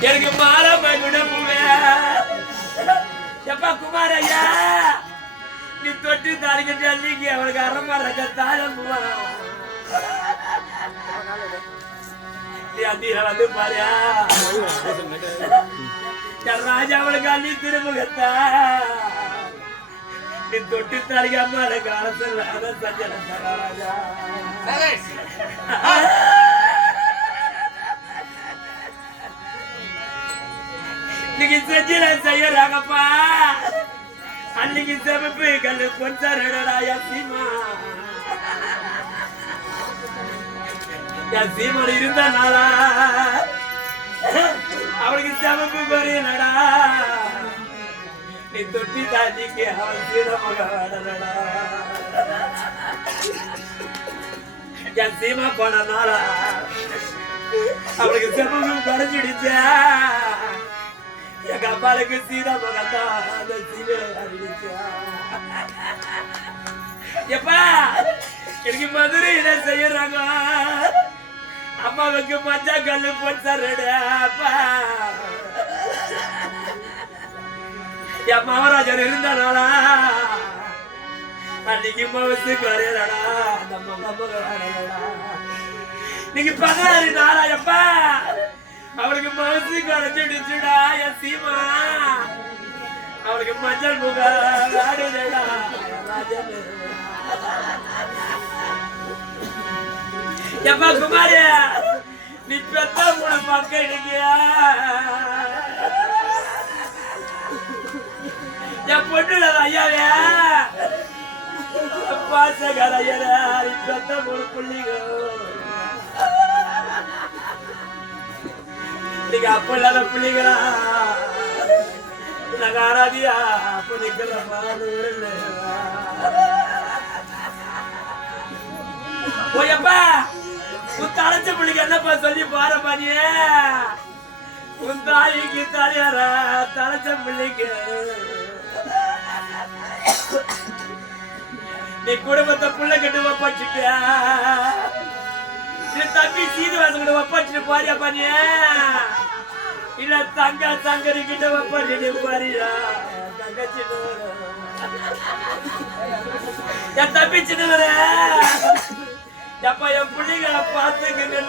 எனக்கு மாற மகுட பூவே. எப்பா குமாரையா நீ தொட்டு தாரிக்க ஜல்லிக்கு அவனுக்கு அரமரக்க தாழம்புவா நீ அந்தியில வந்து பாரியா? ராஜா அவளுக்கு அள்ளி திருமுகத்தா? நீ தொட்டு தாரிக்க அம்மா காலத்தில் அதை சஞ்சன ராஜா இன்னைக்கு செஞ்சில செய்யறாங்கப்பா. அன்னைக்கு செவப்பு கல்லு பொன்சாரடா சீமா. என் சீமன் இருந்த நாளா. அவளுக்கு செவப்பு குறையலடா நீ தொட்டி தாண்டிக்கு அவன் சீதமாக வாடலடா. என் சீமா போன நாளா. அவளுக்கு செவப்பு குறைஞ்சிடுச்சா. எங்க அம்மாளுக்கு சீதா மகன் தான் அந்த சீதை அறிவிச்சா எப்பா எனக்கு மதுரையில செய்யறாங்க அம்மாவுக்கு மஞ்சா கல்லு போட்டாருடா என் மகாராஜர் இருந்தானா அன்னைக்கு மவசுக்கு வரையறடா அந்த மக நீங்க பதினாறு நாளா எப்பா அவளுக்கு என் சீமா. அவளுக்கு மஞ்சள் முக எப்பா குமாரி நீ பெத்த மூணு பக்கம் இருக்கியா என் பொண்ணுல ஐயாவே? பாசகார ஐயரா பெத்த மூணு புள்ளிங்க நீங்க அப்ப இல்லாத பிள்ளைங்களா நாங்க ஆராதியா? அப்ப நிக்கிற போயப்பா உன் தலைச்ச பிள்ளைக்கு என்னப்பா சொல்லி பாருப்பா நீ? உன் தாய்க்கு தலையாரா தலைச்ச பிள்ளைக்கு. நீ குடும்பத்தை புள்ள கட்டு சிட்டியா என் தம்பி சீனிவாசன் ஒப்பாச்சு பாரியா பாரியா இல்ல தங்க தங்கரி கிட்ட ஒப்பாச்சு பாரியா தங்கச்சி என் தம்பி சின்னவர. எப்ப என் பிள்ளைகளை பார்த்துக்கிட்டு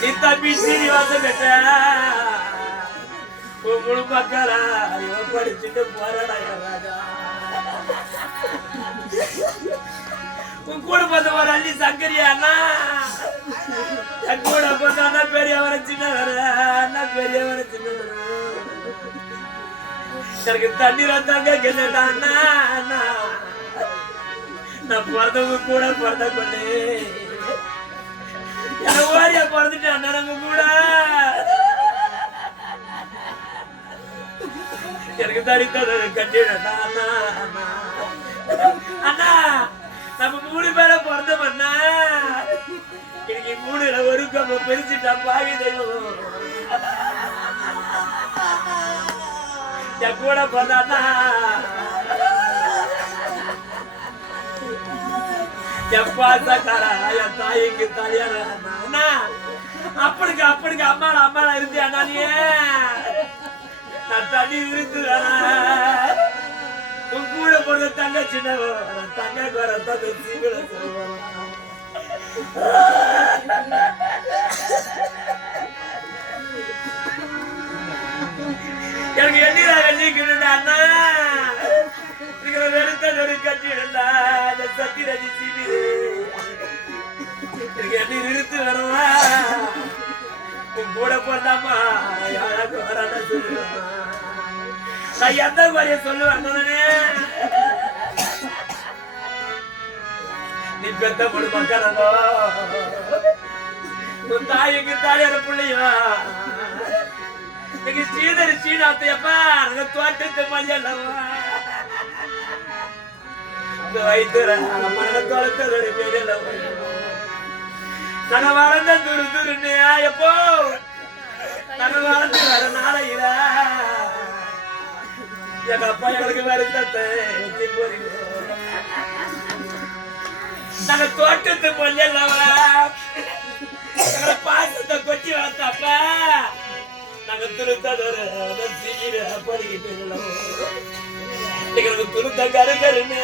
நீ தம்பி சீனிவாசன் கிட்ட உன் முழு மக்களா படிச்சுட்டு போறடா ராஜா. கூட பார்த்த ஒரு அள்ளி சங்கரியா அண்ணா என் கூட பார்த்த அண்ணா பெரியவர சின்னவர அண்ணா பெரியவர சின்னவர. எனக்கு தண்ணீர் வந்தாங்க கேட்டா அண்ணா அண்ணா. நான் பிறந்தவங்க கூட பிறந்த கொண்டு எனக்கு ஓரியா பிறந்துட்டு அண்ணன் கூட. எனக்கு தரித்தது கட்டிடா அண்ணா அண்ணா. அண்ணா. நம்ம மூணு பேரை பிறந்தோம் அண்ணா இன்னைக்கு மூணுல ஒரு கம்ப பிரிச்சுட்டா பாவி தெய்வம். என் கூட பிறந்தாண்ணா என் பாசக்காரா என் தாய்க்கு தலையான அண்ணா அப்படிக்கு அப்படிக்கு அம்மாடா இருந்தியா அண்ணா நீ நான் தண்ணி இருந்து உன் கூட போறது தங்க சின்ன தங்க குறை தங்க சீக்கிர எனக்கு எண்ணீரா வெள்ளிக்கிட்டு அண்ணா. இருக்கிற நெருத்த நெரு கட்டி இருந்தா அந்த சத்தி ரஜி சீடி எனக்கு எண்ணி நிறுத்து வருவா உன் கூட போட்டாமா யாராவது வரான்னு சொல்லுவேன் நான் எந்த குறைய அண்ணனே நீ பெத்த பொண்ணு மக்களோ உன் தாய்க்கு தாயான பிள்ளையா நீங்க ஸ்ரீதரி ஸ்ரீநாத்தையப்பா நாங்க தோட்டத்து மஞ்சளவா வைத்துற மன தோட்டத்தோட பேரில் நாங்க வளர்ந்த துரு துருன்னு எப்போ நாங்க வளர்ந்து வர நாளையில எங்க அப்பா எங்களுக்கு வருத்தத்தை நாங்க தோட்டத்து பொஞ்சல்லவா எங்களை பாசத்தை கொட்டி வளர்த்தாப்ப. நாங்க துருத்ததொரு படிக்க போயிடலாம் எங்களுக்கு துருத்த கரு கருமே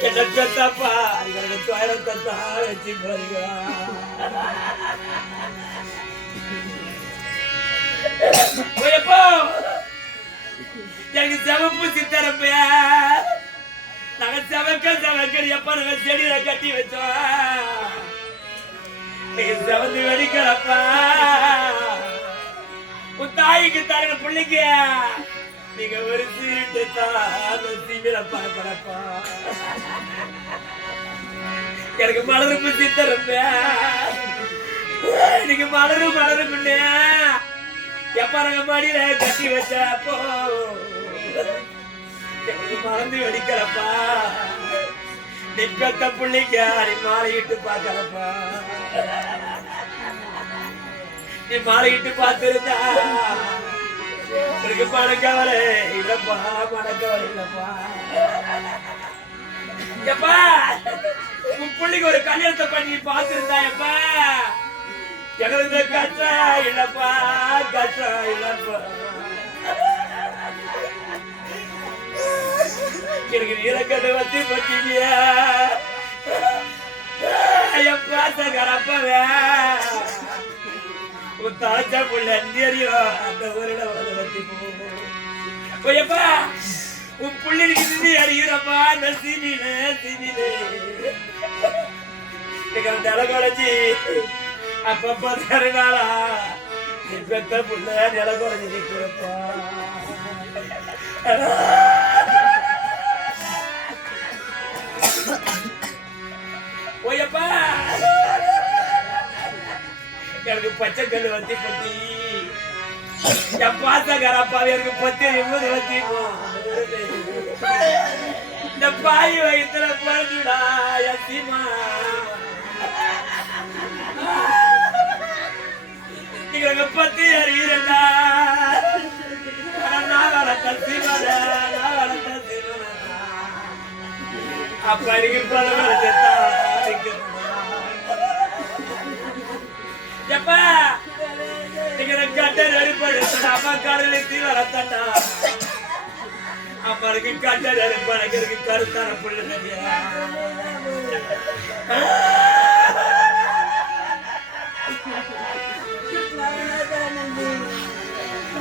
என்ன பெத்தப்பா எங்களுக்கு துயரத்தை தான் வச்சு போறீங்க எனக்கு செவப்பு சித்தரப்பையா? நாங்க செவக்க செவக்கடி எப்ப நாங்க செடியில கட்டி வச்சோம்? நீங்க செவந்து வெடிக்கிறப்பா. உன் தாய்க்கு தரங்க பிள்ளைக்கு. நீங்க ஒரு சீட்டு தான் சீவில பார்க்கறப்பா எனக்கு மலருப்பு சித்தரப்பா நீங்க மலரும் மலரும் பிள்ளையா நாங்க மடியில கட்டி வச்சப்போ? எனக்கு மறந்து வெடிக்கிறப்பா நீ பெத்த புள்ளிக்க நீ மாலையிட்டு பார்க்கறப்பா நீ மாலையிட்டு பார்த்திருந்தா? எனக்கு மனக்கவலை இல்லப்பா மனக்கவலை இல்லப்பா. எப்பா உன் புள்ளிக்கு ஒரு கல்யாணத்தை பண்ணி பார்த்திருந்தா எப்பா எங்களுக்கு கஷ்டம் இல்லப்பா கஷ்டம் இல்லப்பா எனக்கு நீலக்கண்ணு வந்து பட்டீங்க என் பாசக்காரப்பவே உன் தாச்சா புள்ள தெரியும் அந்த ஊரில் வந்து வச்சு போயப்பா உன் புள்ளிக்கு நின்று அறிகிறப்பா அந்த சீனில சீனில எனக்கு தலை குறைச்சி அப்பப்ப தருநாளா நீ பெத்த புள்ள நில குறைஞ்சி நிற்கிறப்பா ஓயப்பா. எனக்கு பச்சை கல் வத்தி பத்தி. என் பாத்தக்காரப்பா எனக்கு பத்து எண்பது வத்தி இந்த பாய் வயிற்றுல பிறந்துடா எத்திமா நீங்க பத்தி அறிகிறா நான் வளர்த்த அப்ப எனக்கு பழம் எப்ப நீங்க கட்ட அப்பா கடலுக்கு தீ வளர்த்தா அப்ப எனக்கு கட்ட நெருப்படைக்கு கருத்தான புள்ள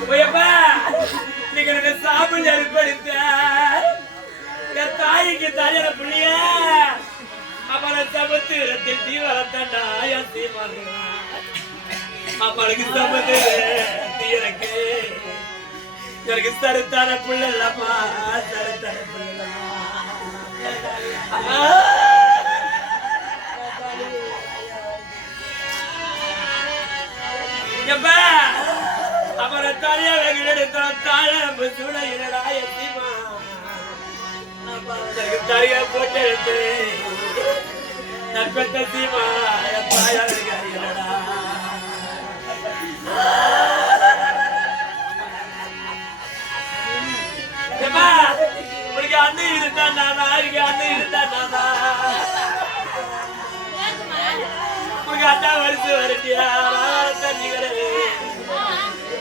ஓயப்பா நீங்க எனக்கு சாப்பிட்டு நெருப்படுத்த என் தாய்க்கு தலையில புள்ளிய அப்புறம் சமத்து தீ வளர்த்தா என் தீ அவளுக்கு சமத்து எனக்கு எனக்கு சருத்தான புள்ள இல்லம்மா சருத்தான புள்ள எப்ப அப்புறம் தலைய வெகுடன் தாழ சூட எத்திமா? எனக்கு போட்டு எடுத்து நற்பத்த சீமா தாயா இல்லடா உனக்கு அண்ணன் இருந்தா நானா? எனக்கு அண்ணன் இருந்தா நானா? உனக்கு அண்ணா வருஷம் வரட்டியா? தண்ணி கிடையாது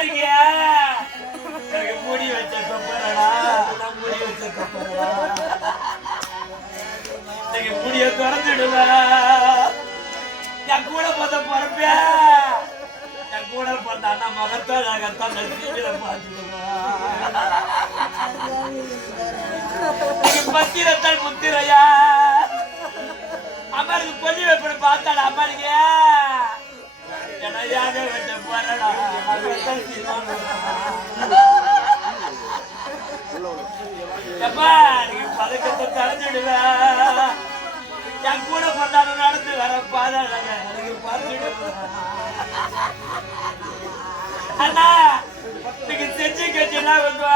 அன்னைக்கு தங்கிருக்க எனக்கு முடி வச்ச கொப்பரடா. நான் முடி வச்ச கொப்பரடா முடிய திறந்துடுவ என் கூட பார்த்த பிறப்பியா என் கூட பார்த்த அண்ணா மகத்தான் நகத்தான் சீக்கிர பார்த்துடுவேன் பத்திரத்தால் முத்திரையா? அம்மாருக்கு கொல்லி வைப்பட பார்த்தாடா அம்மாருக்கு என்னையாக வெட்ட போறடா எப்பா நீங்க பதக்கத்தை தலைஞ்சிடுவ என் கூட கொண்டாட நடந்து வர பாதாங்க எனக்கு அண்ணா நீங்க செஞ்சு கட்டினா வைக்கோ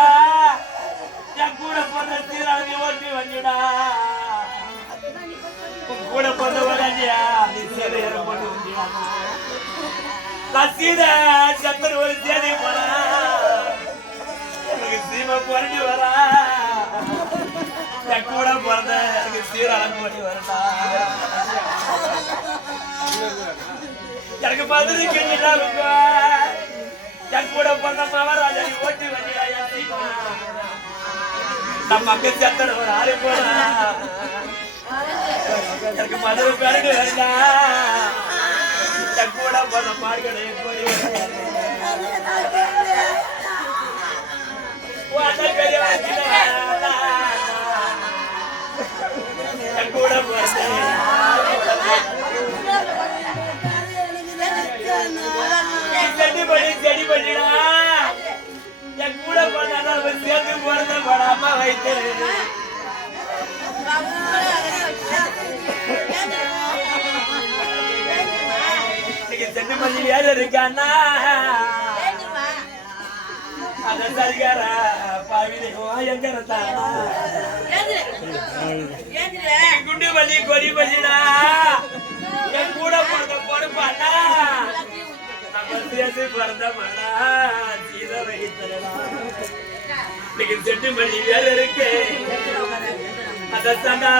என் கூட பிறந்த சீராளி ஓட்டி வண்டிடா கூட பிறந்த வராண்டியா நான் சத்தர் ஒரு தேதி போனா எனக்கு சீமை புரண்டி வரா. என் கூட பிறந்த எனக்கு சீராளம் போட்டி வரடா. எனக்கு பதினு கேட்டா என் கூட பிறந்த மகாராஜா ஓட்டி வண்டிடா என் சீமா. நம்ம அங்க சத்தர் ஒரு ஆளு போனா எனக்கு மதுரை பிறகு வேண்டாம் என் கூட பிறந்த மார்கடை போய். கூட செடி பண்ணி செடி பண்ணிடா என் கூட பண்ணா சேர்த்து போறத படாம வைத்தேன் செடி பண்ணி ஏழு இருக்கானா அத சரிகார பாவிதையும் எங்க இருந்தானா குண்டு பள்ளி கொடி பள்ளிடா என் கூட பிறந்த பொறுப்பாடா நம்ம பேசி பிறந்த மடா சீத இன்னைக்கு செட்டு மணி வேற இருக்கு அத சண்டா.